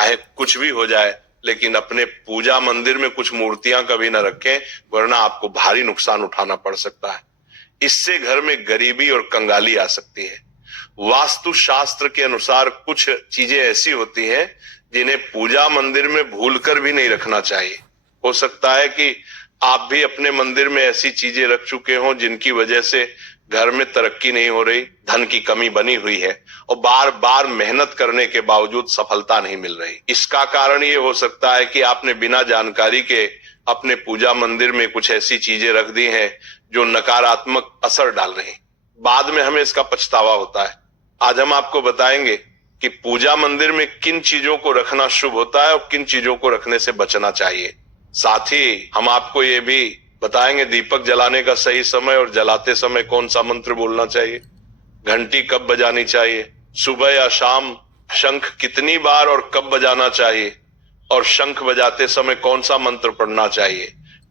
चाहे कुछ भी हो जाए, लेकिन अपने पूजा मंदिर में कुछ मूर्तियां कभी न रखें, वरना आपको भारी नुकसान उठाना पड़ सकता है। इससे घर में गरीबी और कंगाली आ सकती है। वास्तु शास्त्र के अनुसार कुछ चीजें ऐसी होती हैं जिन्हें पूजा मंदिर में भूलकर भी नहीं रखना चाहिए। हो सकता है कि आप भी अपने मंदिर में ऐसी चीजें रख चुके हों जिनकी वजह से घर में तरक्की नहीं हो रही, धन की कमी बनी हुई है और बार बार मेहनत करने के बावजूद सफलता नहीं मिल रही। इसका कारण ये हो सकता है कि आपने बिना जानकारी के अपने पूजा मंदिर में कुछ ऐसी चीजें रख दी हैं जो नकारात्मक असर डाल रही। बाद में हमें इसका पछतावा होता है। आज हम आपको बताएंगे कि पूजा मंदिर में किन चीजों को रखना शुभ होता है और किन चीजों को रखने से बचना चाहिए। साथ ही हम आपको ये भी बताएंगे दीपक जलाने का सही समय और जलाते समय कौन सा मंत्र बोलना चाहिए, घंटी कब बजानी चाहिए, सुबह या शाम शंख कितनी बार और कब बजाना चाहिए, और शंख बजाते समय कौन सा मंत्र पढ़ना चाहिए,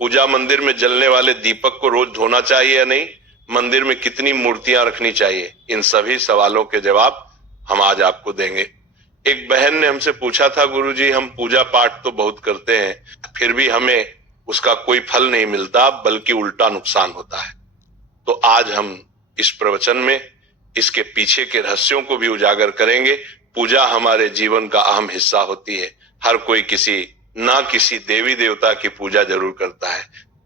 पूजा मंदिर में जलने वाले दीपक को रोज धोना चाहिए या नहीं, मंदिर में कितनी मूर्तियां रखनी चाहिए। इन सभी सवालों के जवाब हम आज आपको देंगे। एक बहन ने हमसे पूछा था, गुरुजी हम पूजा पाठ तो बहुत करते हैं, फिर भी हमें उसका कोई फल नहीं मिलता, बल्कि उल्टा नुकसान होता है। तो आज हम इस प्रवचन में इसके पीछे के रहस्यों को भी उजागर करेंगे। पूजा हमारे जीवन का अहम हिस्सा होती है। हर कोई किसी ना किसी देवी देवता की पूजा जरूर करता है।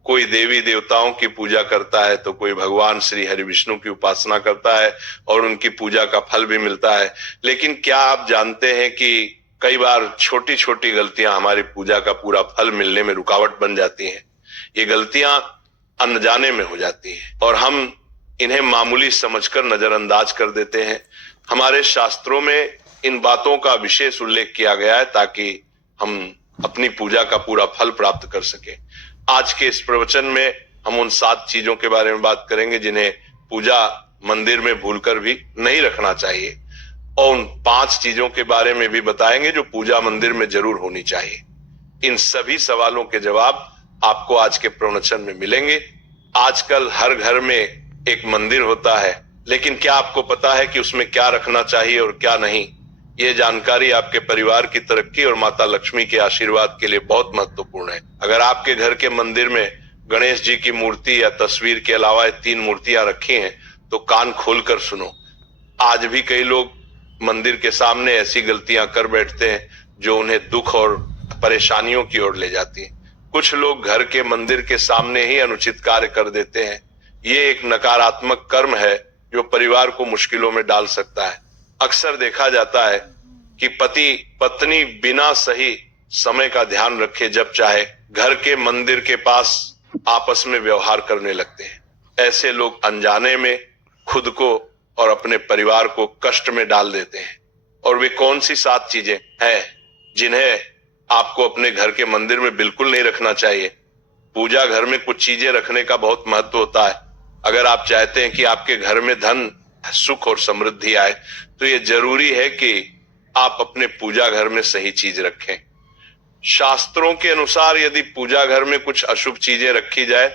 कोई देवी देवताओं की पूजा करता है तो कोई भगवान श्री हरि विष्णु की उपासना करता है और उनकी पूजा का फल भी मिलता है। लेकिन क्या आप जानते हैं कि कई बार छोटी छोटी गलतियां हमारी पूजा का पूरा फल मिलने में रुकावट बन जाती हैं। ये गलतियां अनजाने में हो जाती है और हम इन्हें मामूली समझकर नजरअंदाज कर देते हैं। हमारे शास्त्रों में इन बातों का विशेष उल्लेख किया गया है ताकि हम अपनी पूजा का पूरा फल प्राप्त कर सके। आज के इस प्रवचन में हम उन 7 चीजों के बारे में बात करेंगे जिन्हें पूजा मंदिर में भूलकर भी नहीं रखना चाहिए, और उन 5 चीजों के बारे में भी बताएंगे जो पूजा मंदिर में जरूर होनी चाहिए। इन सभी सवालों के जवाब आपको आज के प्रवचन में मिलेंगे। आजकल हर घर में एक मंदिर होता है, लेकिन क्या आपको पता है कि उसमें क्या रखना चाहिए और क्या नहीं? ये जानकारी आपके परिवार की तरक्की और माता लक्ष्मी के आशीर्वाद के लिए बहुत महत्वपूर्ण है। अगर आपके घर के मंदिर में गणेश जी की मूर्ति या तस्वीर के अलावा 3 मूर्तियां रखी हैं तो कान खोलकर सुनो। आज भी कई लोग मंदिर के सामने ऐसी गलतियां कर बैठते हैं जो उन्हें दुख और परेशानियों की ओर ले जाती है। कुछ लोग घर के मंदिर के सामने ही अनुचित कार्य कर देते हैं। ये एक नकारात्मक कर्म है जो परिवार को मुश्किलों में डाल सकता है। अक्सर देखा जाता है कि पति पत्नी बिना सही समय का ध्यान रखे जब चाहे घर के मंदिर के पास आपस में व्यवहार करने लगते हैं। ऐसे लोग अनजाने में खुद को और अपने परिवार को कष्ट में डाल देते हैं। और वे कौन सी 7 चीजें हैं जिन्हें आपको अपने घर के मंदिर में बिल्कुल नहीं रखना चाहिए? पूजा घर में कुछ चीजें रखने का बहुत महत्व होता है। अगर आप चाहते हैं कि आपके घर में धन, सुख और समृद्धि आए तो ये जरूरी है कि आप अपने पूजा घर में सही चीज रखें। शास्त्रों के अनुसार यदि पूजा घर में कुछ अशुभ चीजें रखी जाए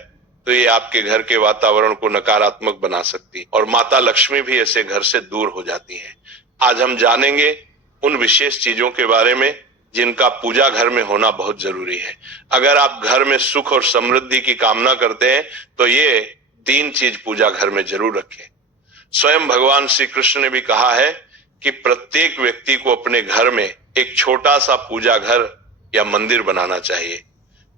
तो ये आपके घर के वातावरण को नकारात्मक बना सकती और माता लक्ष्मी भी ऐसे घर से दूर हो जाती है। आज हम जानेंगे उन विशेष चीजों के बारे में जिनका पूजा घर में होना बहुत जरूरी है। अगर आप घर में सुख और समृद्धि की कामना करते हैं तो ये 3 चीज पूजा घर में जरूर रखें। स्वयं भगवान श्री कृष्ण ने भी कहा है कि प्रत्येक व्यक्ति को अपने घर में एक छोटा सा पूजा घर या मंदिर बनाना चाहिए,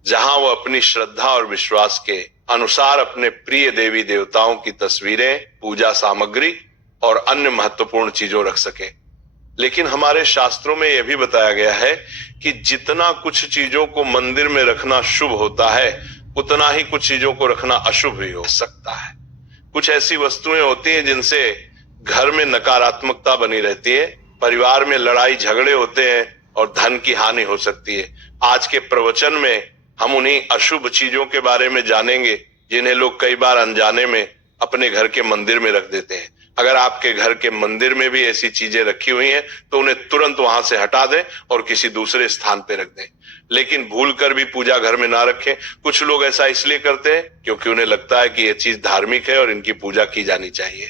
जहां वो अपनी श्रद्धा और विश्वास के अनुसार अपने प्रिय देवी देवताओं की तस्वीरें, पूजा सामग्री और अन्य महत्वपूर्ण चीजों रख सके। लेकिन हमारे शास्त्रों में यह भी बताया गया है कि जितना कुछ चीजों को मंदिर में रखना शुभ होता है उतना ही कुछ चीजों को रखना अशुभ भी हो सकता है। कुछ ऐसी वस्तुएं होती हैं जिनसे घर में नकारात्मकता बनी रहती है, परिवार में लड़ाई झगड़े होते हैं और धन की हानि हो सकती है। आज के प्रवचन में हम उन्हीं अशुभ चीजों के बारे में जानेंगे जिन्हें लोग कई बार अनजाने में अपने घर के मंदिर में रख देते हैं। अगर आपके घर के मंदिर में भी ऐसी चीजें रखी हुई हैं तो उन्हें तुरंत वहां से हटा दें और किसी दूसरे स्थान पे रख दें, लेकिन भूल कर भी पूजा घर में ना रखें। कुछ लोग ऐसा इसलिए करते हैं क्योंकि उन्हें लगता है कि यह चीज धार्मिक है और इनकी पूजा की जानी चाहिए।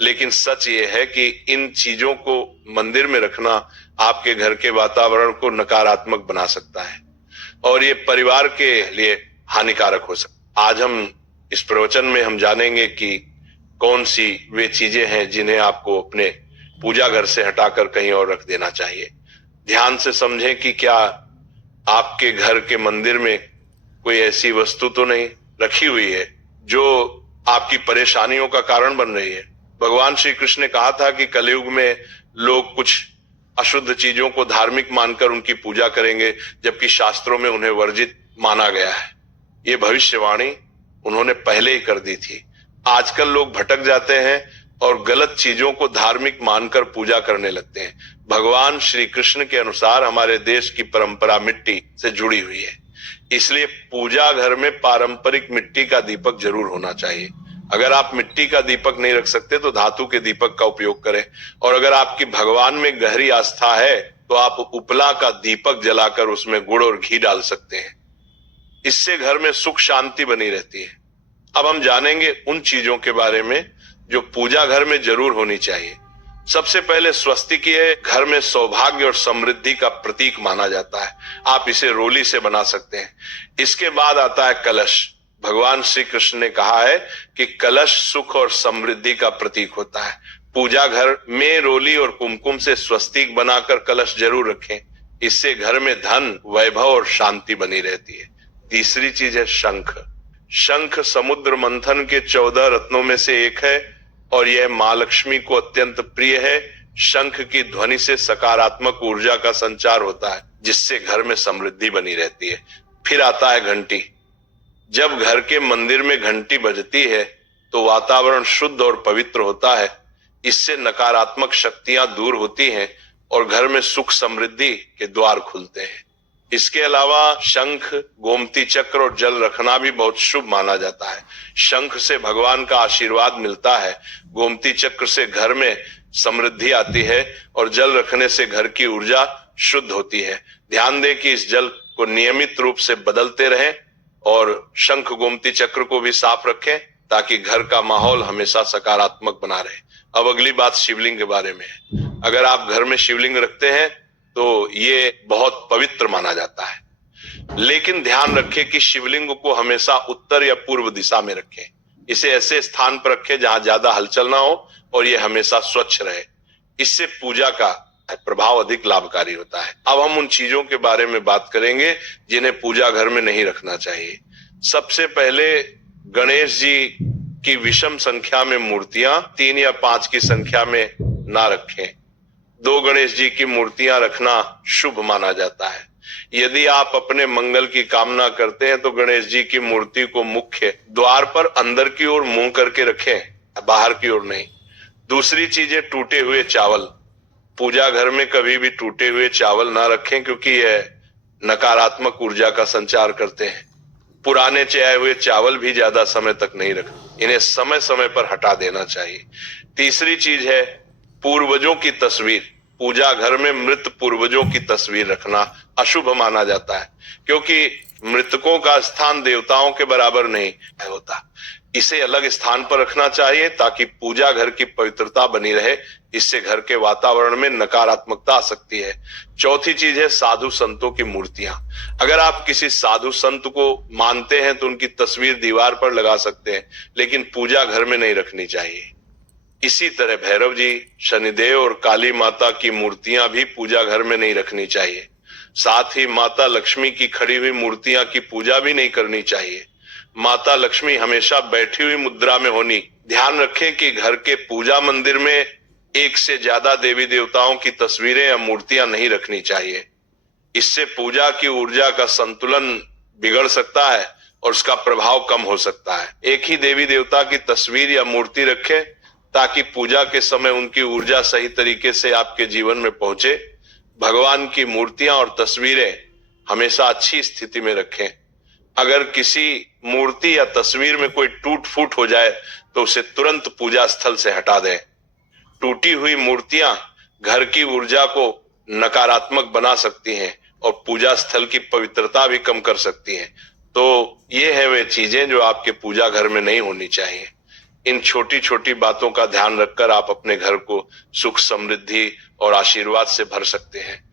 लेकिन सच ये है कि इन चीजों को मंदिर में रखना आपके घर के वातावरण को नकारात्मक बना सकता है और ये परिवार के लिए हानिकारक हो सकता है। आज हम इस प्रवचन में हम जानेंगे कि कौन सी वे चीजें हैं जिन्हें आपको अपने पूजा घर से हटाकर कहीं और रख देना चाहिए। ध्यान से समझें कि क्या आपके घर के मंदिर में कोई ऐसी वस्तु तो नहीं रखी हुई है जो आपकी परेशानियों का कारण बन रही है। भगवान श्री कृष्ण ने कहा था कि कलयुग में लोग कुछ अशुद्ध चीजों को धार्मिक मानकर उनकी पूजा करेंगे, जबकि शास्त्रों में उन्हें वर्जित माना गया है। ये भविष्यवाणी उन्होंने पहले ही कर दी थी। आजकल लोग भटक जाते हैं और गलत चीजों को धार्मिक मानकर पूजा करने लगते हैं। भगवान श्री कृष्ण के अनुसार हमारे देश की परंपरा मिट्टी से जुड़ी हुई है, इसलिए पूजा घर में पारंपरिक मिट्टी का दीपक जरूर होना चाहिए। अगर आप मिट्टी का दीपक नहीं रख सकते तो धातु के दीपक का उपयोग करें, और अगर आपकी भगवान में गहरी आस्था है तो आप उपला का दीपक जलाकर उसमें गुड़ और घी डाल सकते हैं। इससे घर में सुख शांति बनी रहती है। अब हम जानेंगे उन चीजों के बारे में जो पूजा घर में जरूर होनी चाहिए। सबसे पहले स्वस्तिक ये घर में सौभाग्य और समृद्धि का प्रतीक माना जाता है। आप इसे रोली से बना सकते हैं। इसके बाद आता है कलश। भगवान श्री कृष्ण ने कहा है कि कलश सुख और समृद्धि का प्रतीक होता है। पूजा घर में रोली और कुमकुम से स्वस्तिक बनाकर कलश जरूर रखें। इससे घर में धन, वैभव और शांति बनी रहती है। तीसरी चीज है शंख। शंख समुद्र मंथन के 14 रत्नों में से एक है और यह मां लक्ष्मी को अत्यंत प्रिय है। शंख की ध्वनि से सकारात्मक ऊर्जा का संचार होता है, जिससे घर में समृद्धि बनी रहती है। फिर आता है घंटी। जब घर के मंदिर में घंटी बजती है तो वातावरण शुद्ध और पवित्र होता है। इससे नकारात्मक शक्तियां दूर होती हैं और घर में सुख समृद्धि के द्वार खुलते हैं। इसके अलावा शंख, गोमती चक्र और जल रखना भी बहुत शुभ माना जाता है। शंख से भगवान का आशीर्वाद मिलता है, गोमती चक्र से घर में समृद्धि आती है और जल रखने से घर की ऊर्जा शुद्ध होती है। ध्यान दें कि इस जल को नियमित रूप से बदलते रहें और शंख गोमती चक्र को भी साफ रखें ताकि घर का माहौल हमेशा सकारात्मक बना रहे। अब अगली बात शिवलिंग के बारे में है। अगर आप घर में शिवलिंग रखते हैं तो ये बहुत पवित्र माना जाता है, लेकिन ध्यान रखें कि शिवलिंग को हमेशा उत्तर या पूर्व दिशा में रखें। इसे ऐसे स्थान पर रखें जहां ज्यादा हलचल ना हो और ये हमेशा स्वच्छ रहे। इससे पूजा का प्रभाव अधिक लाभकारी होता है। अब हम उन चीजों के बारे में बात करेंगे जिन्हें पूजा घर में नहीं रखना चाहिए। सबसे पहले गणेश जी की विषम संख्या में मूर्तियां 3 या 5 की संख्या में ना रखें। 2 गणेश जी की मूर्तियां रखना शुभ माना जाता है। यदि आप अपने मंगल की कामना करते हैं तो गणेश जी की मूर्ति को मुख्य द्वार पर अंदर की ओर मुंह करके रखें, बाहर की ओर नहीं। दूसरी चीज है टूटे हुए चावल। पूजा घर में कभी भी टूटे हुए चावल ना रखें क्योंकि यह नकारात्मक ऊर्जा का संचार करते हैं। पुराने चयाए हुए चावल भी ज्यादा समय तक नहीं रखें, इन्हें समय समय पर हटा देना चाहिए। तीसरी चीज है पूर्वजों की तस्वीर। पूजा घर में मृत पूर्वजों की तस्वीर रखना अशुभ माना जाता है क्योंकि मृतकों का स्थान देवताओं के बराबर नहीं होता। इसे अलग स्थान पर रखना चाहिए ताकि पूजा घर की पवित्रता बनी रहे। इससे घर के वातावरण में नकारात्मकता आ सकती है। चौथी चीज है साधु संतों की मूर्तियां। अगर आप किसी साधु संत को मानते हैं तो उनकी तस्वीर दीवार पर लगा सकते हैं, लेकिन पूजा घर में नहीं रखनी चाहिए। इसी तरह भैरव जी, शनिदेव और काली माता की मूर्तियां भी पूजा घर में नहीं रखनी चाहिए। साथ ही माता लक्ष्मी की खड़ी हुई मूर्तियां की पूजा भी नहीं करनी चाहिए। माता लक्ष्मी हमेशा बैठी हुई मुद्रा में होनी। ध्यान रखें कि घर के पूजा मंदिर में एक से ज्यादा देवी देवताओं की तस्वीरें या मूर्तियां नहीं रखनी चाहिए। इससे पूजा की ऊर्जा का संतुलन बिगड़ सकता है और उसका प्रभाव कम हो सकता है। एक ही देवी देवता की तस्वीर या मूर्ति रखें ताकि पूजा के समय उनकी ऊर्जा सही तरीके से आपके जीवन में पहुंचे। भगवान की मूर्तियां और तस्वीरें हमेशा अच्छी स्थिति में रखें। अगर किसी मूर्ति या तस्वीर में कोई टूट फूट हो जाए तो उसे तुरंत पूजा स्थल से हटा दें। टूटी हुई मूर्तियां घर की ऊर्जा को नकारात्मक बना सकती हैं और पूजा स्थल की पवित्रता भी कम कर सकती हैं। तो ये है वे चीजें जो आपके पूजा घर में नहीं होनी चाहिए। इन छोटी छोटी बातों का ध्यान रखकर आप अपने घर को सुख, समृद्धि और आशीर्वाद से भर सकते हैं।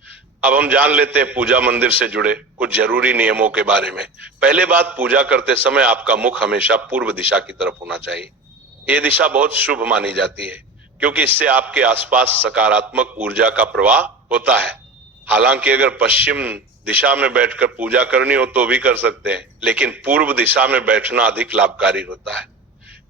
अब हम जान लेते हैं पूजा मंदिर से जुड़े कुछ जरूरी नियमों के बारे में। पहले बात, पूजा करते समय आपका मुख हमेशा पूर्व दिशा की तरफ होना चाहिए। ये दिशा बहुत शुभ मानी जाती है क्योंकि इससे आपके आसपास सकारात्मक ऊर्जा का प्रवाह होता है। हालांकि अगर पश्चिम दिशा में बैठकर पूजा करनी हो तो भी कर सकते हैं, लेकिन पूर्व दिशा में बैठना अधिक लाभकारी होता है।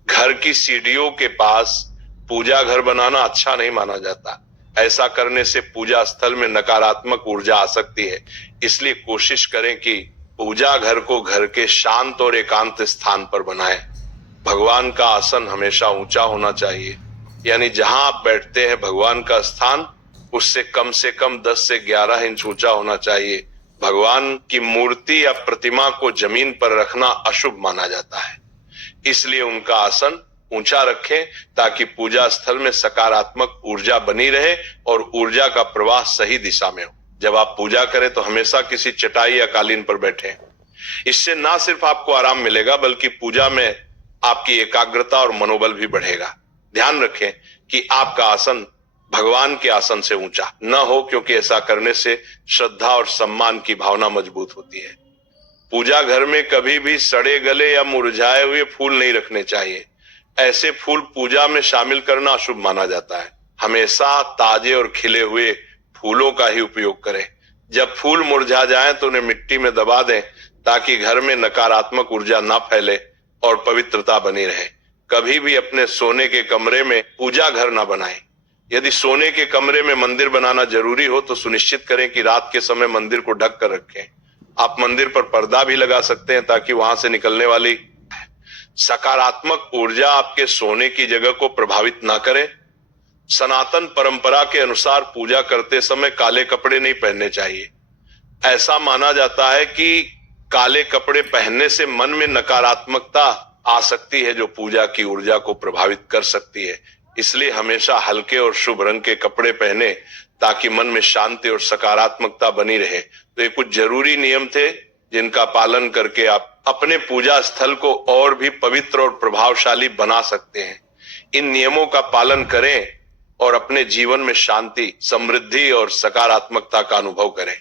घर की सीढ़ियों के पास पूजा घर बनाना अच्छा नहीं माना जाता। ऐसा करने से पूजा स्थल में नकारात्मक ऊर्जा आ सकती है। इसलिए कोशिश करें कि पूजा घर को घर के शांत और एकांत स्थान पर बनाएं। भगवान का आसन हमेशा ऊंचा होना चाहिए, यानी जहां आप बैठते हैं भगवान का स्थान उससे कम 10 से 11 इंच ऊंचा होना चाहिए। भगवान की मूर्ति या प्रतिमा को जमीन पर रखना अशुभ माना जाता है, इसलिए उनका आसन ऊंचा रखें ताकि पूजा स्थल में सकारात्मक ऊर्जा बनी रहे और ऊर्जा का प्रवाह सही दिशा में हो। जब आप पूजा करें तो हमेशा किसी चटाई या कालीन पर बैठें। इससे ना सिर्फ आपको आराम मिलेगा बल्कि पूजा में आपकी एकाग्रता और मनोबल भी बढ़ेगा। ध्यान रखें कि आपका आसन भगवान के आसन से ऊंचा न हो, क्योंकि ऐसा करने से श्रद्धा और सम्मान की भावना मजबूत होती है। पूजा घर में कभी भी सड़े गले या मुरझाए हुए फूल नहीं रखने चाहिए। ऐसे फूल पूजा में शामिल करना अशुभ माना जाता है। हमेशा ताजे और खिले हुए फूलों का ही उपयोग करें। जब फूल मुरझा जाएं तो उन्हें मिट्टी में दबा दें ताकि घर में नकारात्मक ऊर्जा ना फैले और पवित्रता बनी रहे। कभी भी अपने सोने के कमरे में पूजा घर ना बनाएं। यदि सोने के कमरे में मंदिर बनाना जरूरी हो तो सुनिश्चित करें कि रात के समय मंदिर को ढक कर रखें। आप मंदिर पर पर्दा भी लगा सकते हैं ताकि वहां से निकलने वाली सकारात्मक ऊर्जा आपके सोने की जगह को प्रभावित ना करे। सनातन परंपरा के अनुसार पूजा करते समय काले कपड़े नहीं पहनने चाहिए। ऐसा माना जाता है कि काले कपड़े पहनने से मन में नकारात्मकता आ सकती है जो पूजा की ऊर्जा को प्रभावित कर सकती है। इसलिए हमेशा हल्के और शुभ रंग के कपड़े पहने ताकि मन में शांति और सकारात्मकता बनी रहे। तो ये कुछ जरूरी नियम थे जिनका पालन करके आप अपने पूजा स्थल को और भी पवित्र और प्रभावशाली बना सकते हैं। इन नियमों का पालन करें और अपने जीवन में शांति, समृद्धि और सकारात्मकता का अनुभव करें।